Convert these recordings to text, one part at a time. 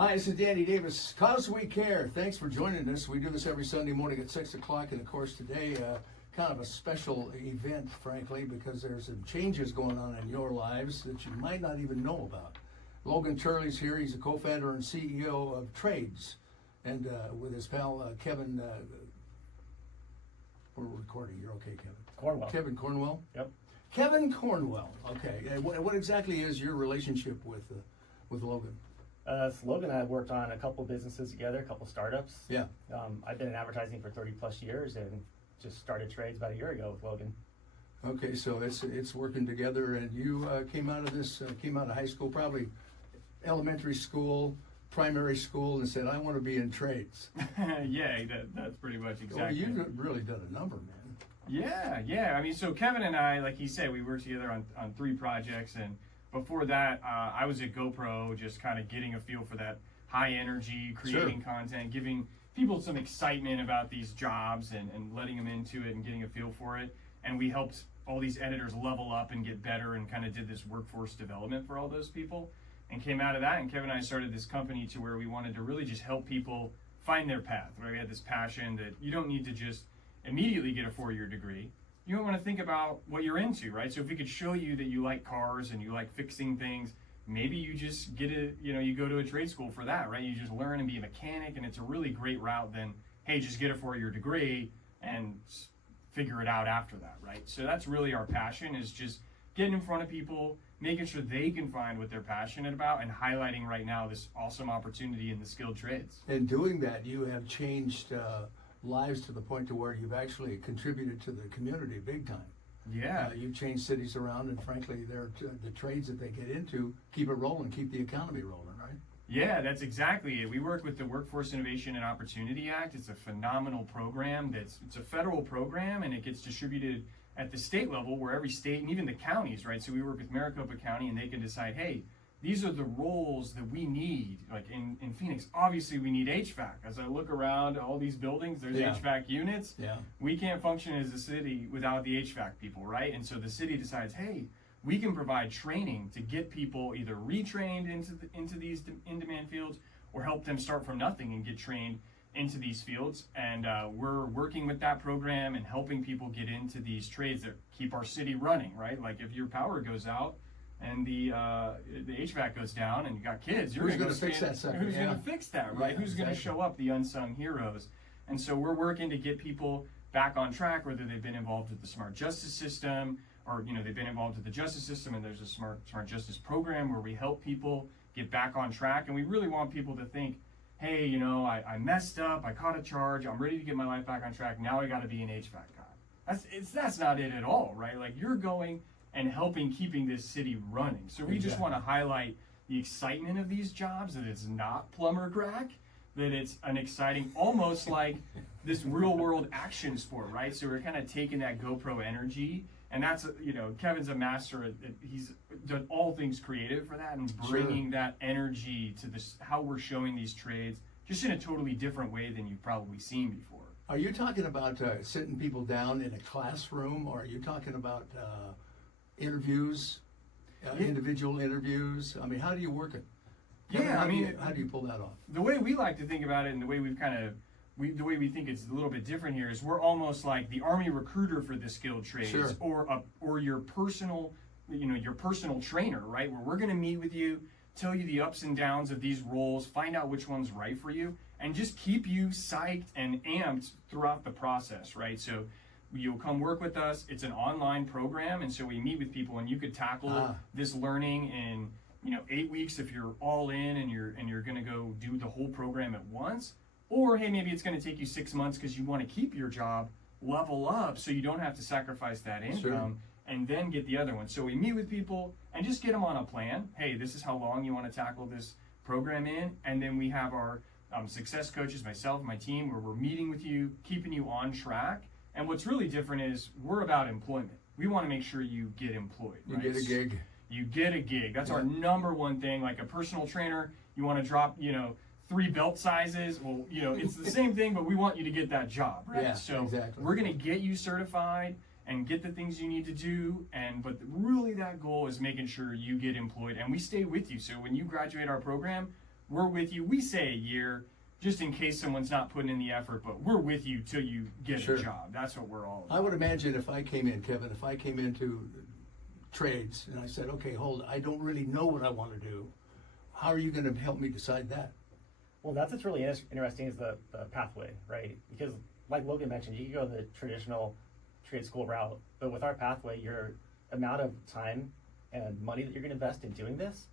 Hi, this is Danny Davis. Cause We Care. Thanks for joining us. We do this every Sunday morning at 6 o'clock, and of course today, kind of a special event, frankly, because there's some changes going on in your lives that you might not even know about. Logan Turley's here. He's a co-founder and CEO of Tradez, and with his pal Kevin. We're recording. You're okay, Kevin? Cornwell. Kevin Cornwell? Yep. Kevin Cornwell. Okay. What exactly is your relationship with Logan? Logan and I worked on a couple businesses together, a couple startups. Yeah. I've been in advertising for 30 plus years and just started Tradez about a year ago with Logan. Okay, so it's working together, and you came out of high school, probably elementary school, primary school, and said, I want to be in trades. Yeah, that's pretty much exactly. Well, you've really done a number, man. Yeah. I mean, so Kevin and I, like he said, we worked together on 3 projects, and before that, I was at GoPro, just kind of getting a feel for that high energy, creating content, giving people some excitement about these jobs and letting them into it and getting a feel for it. And we helped all these editors level up and get better and kind of did this workforce development for all those people and came out of that. And Kevin and I started this company to where we wanted to really just help people find their path, right? We had this passion that you don't need to just immediately get a 4-year degree. You don't want to think about what you're into, right? So if we could show you that you like cars and you like fixing things, maybe you just you go to a trade school for that, right? You just learn and be a mechanic, and it's a really great route than, hey, just get a 4-year degree and figure it out after that, right? So that's really our passion, is just getting in front of people, making sure they can find what they're passionate about, and highlighting right now this awesome opportunity in the skilled trades. And doing that, you have changed lives to the point to where you've actually contributed to the community big time. Yeah. You've changed cities around, and frankly, the trades that they get into keep it rolling, keep the economy rolling, right? Yeah, that's exactly it. We work with the Workforce Innovation and Opportunity Act. It's a phenomenal program. It's a federal program, and it gets distributed at the state level, where every state and even the counties, right? So we work with Maricopa County, and they can decide, hey, these are the roles that we need. Like in Phoenix, obviously we need HVAC. As I look around all these buildings, there's HVAC units. Yeah. We can't function as a city without the HVAC people, right? And so the city decides, hey, we can provide training to get people either retrained into these in-demand fields, or help them start from nothing and get trained into these fields. And we're working with that program and helping people get into these trades that keep our city running, right? Like if your power goes out and the HVAC goes down and you got kids, who's going to fix that sucker? Who's going to fix that, right? Who's going to show up? The unsung heroes. And so we're working to get people back on track, whether they've been involved with the smart justice system, or they've been involved with the justice system, and there's a smart justice program where we help people get back on track. And we really want people to think, hey, I messed up, I caught a charge, I'm ready to get my life back on track, now I got to be an HVAC guy. That's not it at all, right? Like, you're going and helping keeping this city running. So we just want to highlight the excitement of these jobs, that it's not plumber crack, that it's an exciting, almost like this real world action sport, right? So we're kind of taking that GoPro energy, and that's, Kevin's a master at, he's done all things creative for that, and bringing that energy to this, how we're showing these trades, just in a totally different way than you've probably seen before. Are you talking about sitting people down in a classroom, or are you talking about interviews, individual interviews? I mean, how do you work it? How do you pull that off? The way we like to think about it, and the way the way we think it's a little bit different here, is we're almost like the Army recruiter for the skilled trades, or your personal, your personal trainer, right? Where we're going to meet with you, tell you the ups and downs of these roles, find out which one's right for you, and just keep you psyched and amped throughout the process, right? So you'll come work with us. It's an online program, and so we meet with people, and you could tackle this learning in 8 weeks if you're all in and you're going to go do the whole program at once. Or hey, maybe it's going to take you 6 months because you want to keep your job, level up, so you don't have to sacrifice that income, and then get the other one. So we meet with people and just get them on a plan. Hey, this is how long you want to tackle this program in, and then we have our success coaches, myself, my team, where we're meeting with you, keeping you on track. And what's really different is we're about employment. We want to make sure you get employed. Right? You get a gig. You get a gig. That's our number one thing. Like a personal trainer, you want to drop, 3 belt sizes. Well, it's the same thing, but we want you to get that job, right? Yeah, so exactly. We're going to get you certified and get the things you need to do. But really that goal is making sure you get employed, and we stay with you. So when you graduate our program, we're with you. We say a year, just in case someone's not putting in the effort, but we're with you till you get Sure. a job. That's what we're all about. I would imagine if I came in, Kevin, if I came into trades and I said, okay, hold, I don't really know what I want to do. How are you going to help me decide that? Well, that's what's really interesting is the pathway, right? Because like Logan mentioned, you can go the traditional trade school route, but with our pathway, your amount of time and money that you're going to invest in doing this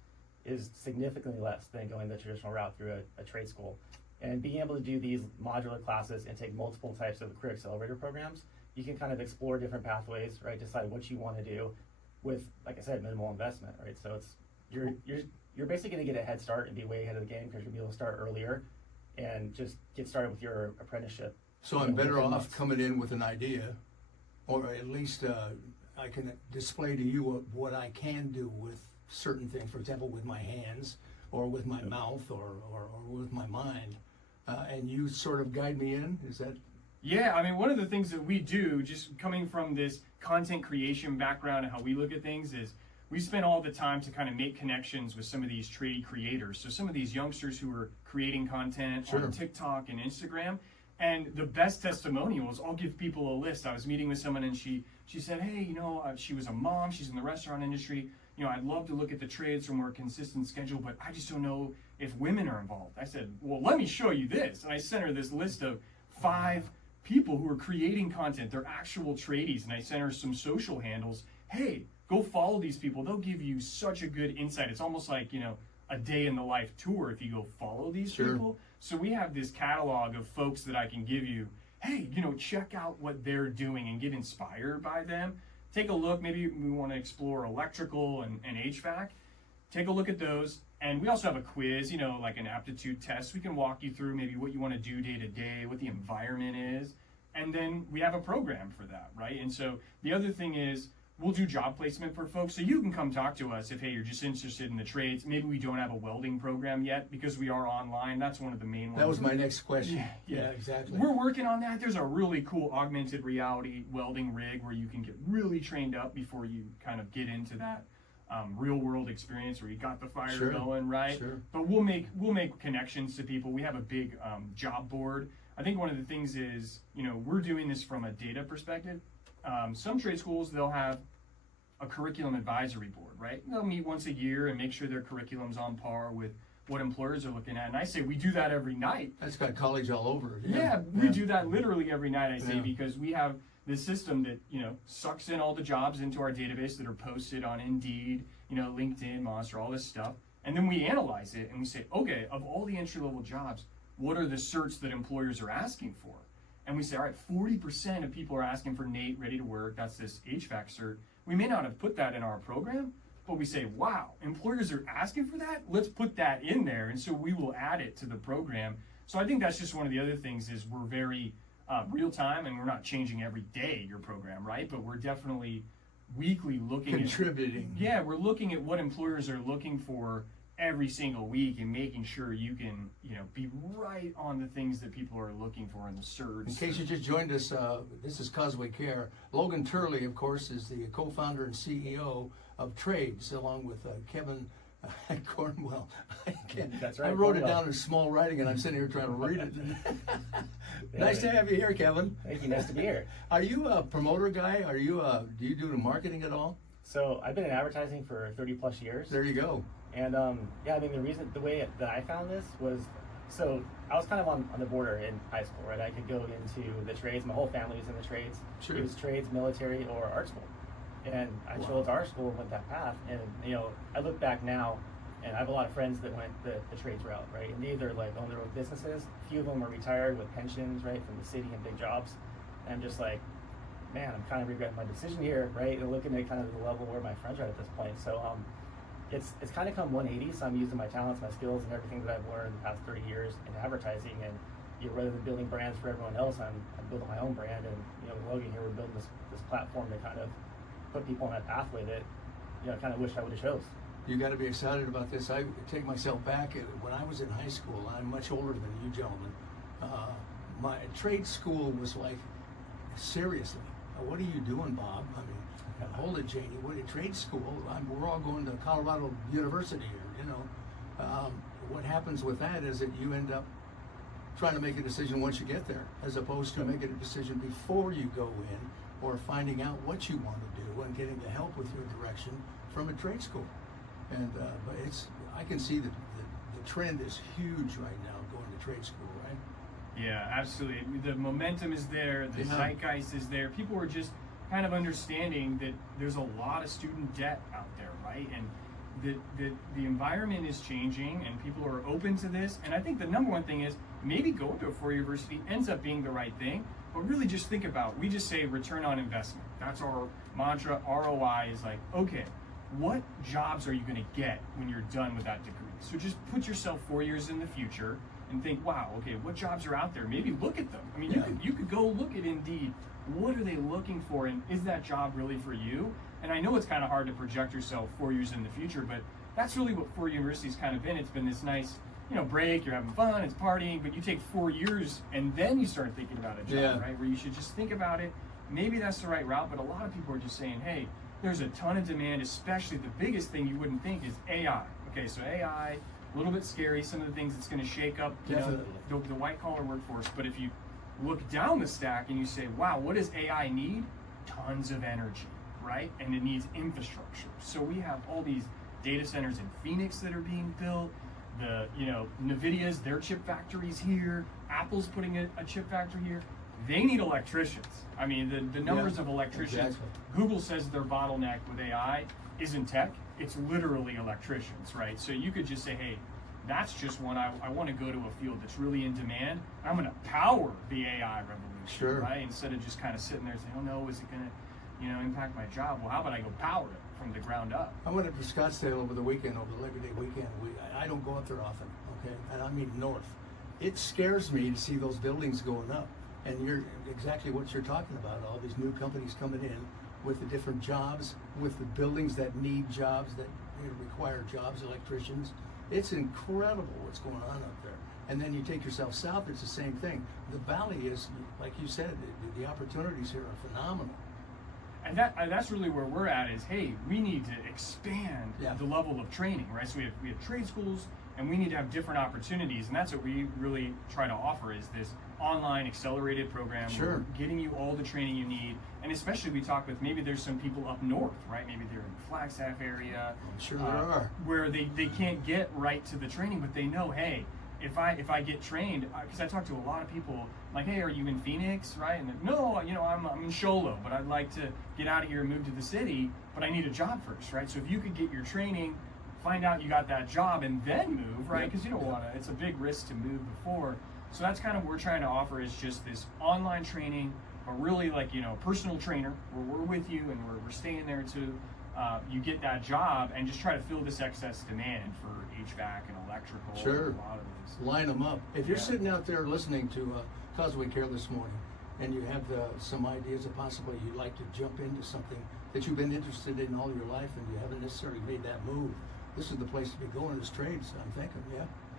is significantly less than going the traditional route through a trade school. And being able to do these modular classes and take multiple types of career accelerator programs, you can kind of explore different pathways, right? Decide what you want to do with, like I said, minimal investment, right? So it's you're basically going to get a head start and be way ahead of the game because you'll be able to start earlier and just get started with your apprenticeship. So I'm better off coming in with an idea, or at least I can display to you what I can do with certain things, for example, with my hands or with my mouth or with my mind, and you sort of guide me in. Is that? Yeah, I mean, one of the things that we do, just coming from this content creation background and how we look at things, is we spend all the time to kind of make connections with some of these trade creators. So some of these youngsters who are creating content Sure. on TikTok and Instagram. And the best testimonials, I'll give people a list. I was meeting with someone and she said, hey, she was a mom, she's in the restaurant industry. I'd love to look at the trades from a more consistent schedule, but I just don't know if women are involved. I said, well, let me show you this. And I sent her this list of 5 people who are creating content. They're actual tradies. And I sent her some social handles. Hey, go follow these people. They'll give you such a good insight. It's almost like, a day in the life tour if you go follow these Sure. people. So we have this catalog of folks that I can give you. Hey, check out what they're doing and get inspired by them. Take a look. Maybe we want to explore electrical and HVAC. Take a look at those. And we also have a quiz, like an aptitude test. We can walk you through maybe what you want to do day to day, what the environment is. And then we have a program for that, right? And so the other thing is, we'll do job placement for folks, so you can come talk to us if, hey, you're just interested in the trades. Maybe we don't have a welding program yet because we are online. That's one of the main ones. That was my next question. Yeah. Exactly. We're working on that. There's a really cool augmented reality welding rig where you can get really trained up before you kind of get into that real world experience where you got the fire Sure. going, right? Sure. But we'll make connections to people. We have a big job board. I think one of the things is, we're doing this from a data perspective. Some trade schools, they'll have a curriculum advisory board, right? They'll meet once a year and make sure their curriculum's on par with what employers are looking at. And I say we do that every night. That's got college all over it. Yeah, we do that literally every night, I say, Yeah. because we have this system that, sucks in all the jobs into our database that are posted on Indeed, LinkedIn, Monster, all this stuff. And then we analyze it and we say, okay, of all the entry-level jobs, what are the certs that employers are asking for? And we say, all right, 40% of people are asking for NATE, ready to work. That's this HVAC cert. We may not have put that in our program, but we say, wow, employers are asking for that? Let's put that in there. And so we will add it to the program. So I think that's just one of the other things is we're very real time, and we're not changing every day your program, right? But we're definitely weekly looking Contributing. we're looking at what employers are looking for every single week and making sure you can, be right on the things that people are looking for in the certs. In case you just joined us, this is Causeway Care. Logan Turley, of course, is the co-founder and CEO of Trades, along with Kevin Cornwell. That's right, I wrote it Cornwell. down in small writing, and I'm sitting here trying to read it. Nice to have you here, Kevin. Thank you, nice to be here. Are you a promoter guy? Do you do the marketing at all? So I've been in advertising for 30 plus years. There you go. And the way that I found this was, so I was kind of on the border in high school, right? I could go into the trades. My whole family was in the trades. Sure. It was trades, military, or art school. And I chose art school and went that path. And, I look back now, and I have a lot of friends that went the trades route, right? And they either own their own businesses. A few of them are retired with pensions, right, from the city and big jobs. And I'm just like, man, I'm kind of regretting my decision here, right? And looking at kind of the level where my friends are at this point. So it's kind of come 180. So I'm using my talents, my skills, and everything that I've learned the past 30 years in advertising. And rather than building brands for everyone else, I'm building my own brand. And Logan here, we're building this platform to kind of put people on that pathway that kind of wish I would have chose. You got to be excited about this. I take myself back. When I was in high school, I'm much older than you gentlemen. My trade school was like, seriously, what are you doing, Bob? I mean, hold it, Janie. What a trade school? We're all going to Colorado University here, what happens with that is that you end up trying to make a decision once you get there, as opposed to making a decision before you go in, or finding out what you want to do and getting the help with your direction from a trade school. And but I can see that the trend is huge right now going to trade school, right? Yeah, absolutely. The momentum is there. The zeitgeist is there. People are just kind of understanding that there's a lot of student debt out there, right? And the environment is changing, and people are open to this. And I think the number one thing is maybe going to a 4-year university ends up being the right thing, but really just think about, we just say return on investment. That's our mantra. ROI is like, okay, what jobs are you going to get when you're done with that degree? So just put yourself 4 years in the future and think, wow, okay, what jobs are out there? Maybe look at them. I mean, you could go look at Indeed. What are they looking for, and is that job really for you? And I know it's kind of hard to project yourself 4 years in the future, but that's really what 4 university's kind of been. It's been this nice, break, you're having fun, it's partying, but you take 4 years and then you start thinking about a job, right? Where you should just think about it. Maybe that's the right route, but a lot of people are just saying, hey, there's a ton of demand, especially the biggest thing you wouldn't think is AI. Okay, so AI, a little bit scary, some of the things it's going to shake up the white collar workforce, but if you look down the stack and you say, wow, what does AI need? Tons of energy, right? And it needs infrastructure. So we have all these data centers in Phoenix that are being built. The, NVIDIA's, their chip factories here. Apple's putting a chip factory here. They need electricians. I mean, the numbers of electricians. Exactly. Google says their bottleneck with AI isn't tech. It's literally electricians, right? So you could just say, hey, that's just one I want to go to a field that's really in demand. I'm going to power the AI revolution, right? Instead of just kind of sitting there saying, oh no, is it going to, impact my job? Well, how about I go power it from the ground up? I went up to Scottsdale over the weekend, over the Labor Day weekend. I don't go up there often, okay? And I mean north. It scares me to see those buildings going up. And you're exactly what you're talking about, all these new companies coming in with the different jobs, with the buildings that need jobs, that require jobs, electricians. It's incredible what's going on up there. And then you take yourself south, it's the same thing. The valley is, like you said, the opportunities here are phenomenal. And that's really where we're at is, hey, we need to expand the level of training, right? So we have trade schools, and we need to have different opportunities, and that's what we really try to offer is this online accelerated program. We're getting you all the training you need, and especially we talk with, maybe there's some people up north, right? Maybe they're in the Flagstaff area. I'm sure there are. Where they can't get right to the training, but they know, hey, if I get trained, because I talk to a lot of people, like, hey, are you in Phoenix, right? And no, I'm in Sholo, but I'd like to get out of here and move to the city, but I need a job first, right? So if you could get your training, find out you got that job, and then move, right? Because you don't want to, it's a big risk to move before. So that's kind of what we're trying to offer is just this online training, but really like, personal trainer, where we're with you and we're staying there to you get that job, and just try to fill this excess demand for HVAC and electrical. Sure. And a lot of these. Line them up. If you're sitting out there listening to Causeway Care this morning, and you have some ideas of possibly you'd like to jump into something that you've been interested in all your life, and you haven't necessarily made that move, this is the place to be going as trades, I'm thinking,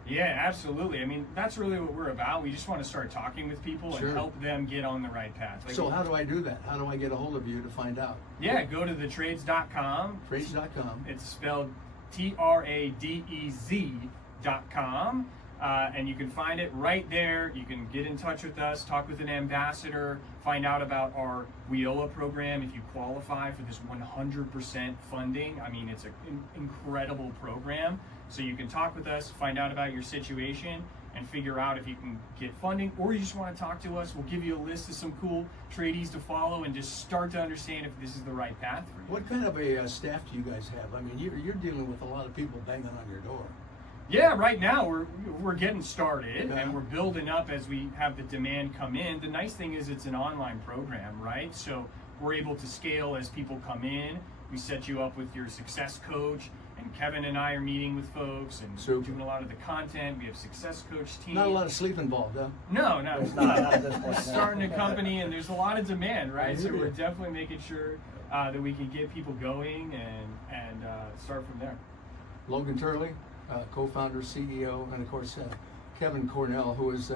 Yeah, absolutely. I mean, that's really what we're about. We just want to start talking with people and help them get on the right path. Like, so how do I do that? How do I get a hold of you to find out? Yeah, go to thetradez.com. Tradez.com. It's spelled TRADEZ.com. And you can find it right there. You can get in touch with us, talk with an ambassador, find out about our WIOA program if you qualify for this 100% funding. I mean, it's an incredible program. So you can talk with us, find out about your situation, and figure out if you can get funding, or you just want to talk to us. We'll give you a list of some cool tradies to follow and just start to understand if this is the right path for you. What kind of a staff do you guys have? I mean, you're dealing with a lot of people banging on your door. Yeah, right now we're getting started and we're building up as we have the demand come in. The nice thing is it's an online program, right? So we're able to scale as people come in. We set you up with your success coach, and Kevin and I are meeting with folks and doing a lot of the content. We have success coach team. Not a lot of sleep involved, huh? No, it's not at this point. Starting a company, and there's a lot of demand, right? So we're definitely making sure that we can get people going and start from there. Logan Turley, co-founder, CEO, and of course Kevin Cornell, who is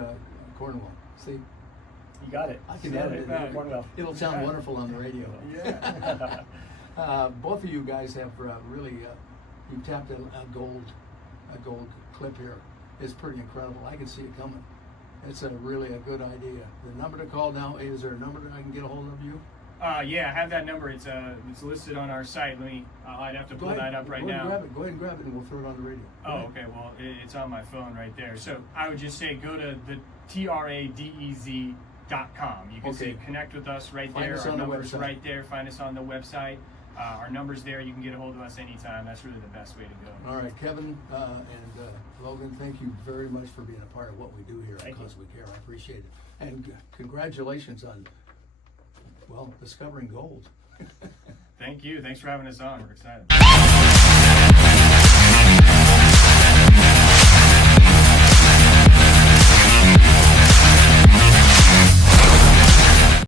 Cornwell. See, you got it. I can edit it. Cornwell. It'll sound wonderful on the radio. Yeah. Both of you guys have really you've tapped a gold a gold clip here is pretty incredible. I can see it coming. It's really a good idea. The number to call now, is there a number that I can get a hold of you? Yeah, I have that number. It's listed on our site. Let me. I'd have to pull that up right now. Go ahead and grab it, and we'll throw it on the radio. Oh, okay. Well, it's on my phone right there. So I would just say go to the Tradez.com. You can say connect with us right there. Find us our on the number's website. right there. Find us on the website. Our number's there. You can get a hold of us anytime. That's really the best way to go. All right, Kevin and Logan, thank you very much for being a part of what we do here Thank Because We Care. I appreciate it. And congratulations on, well, discovering gold. Thank you. Thanks for having us on. We're excited.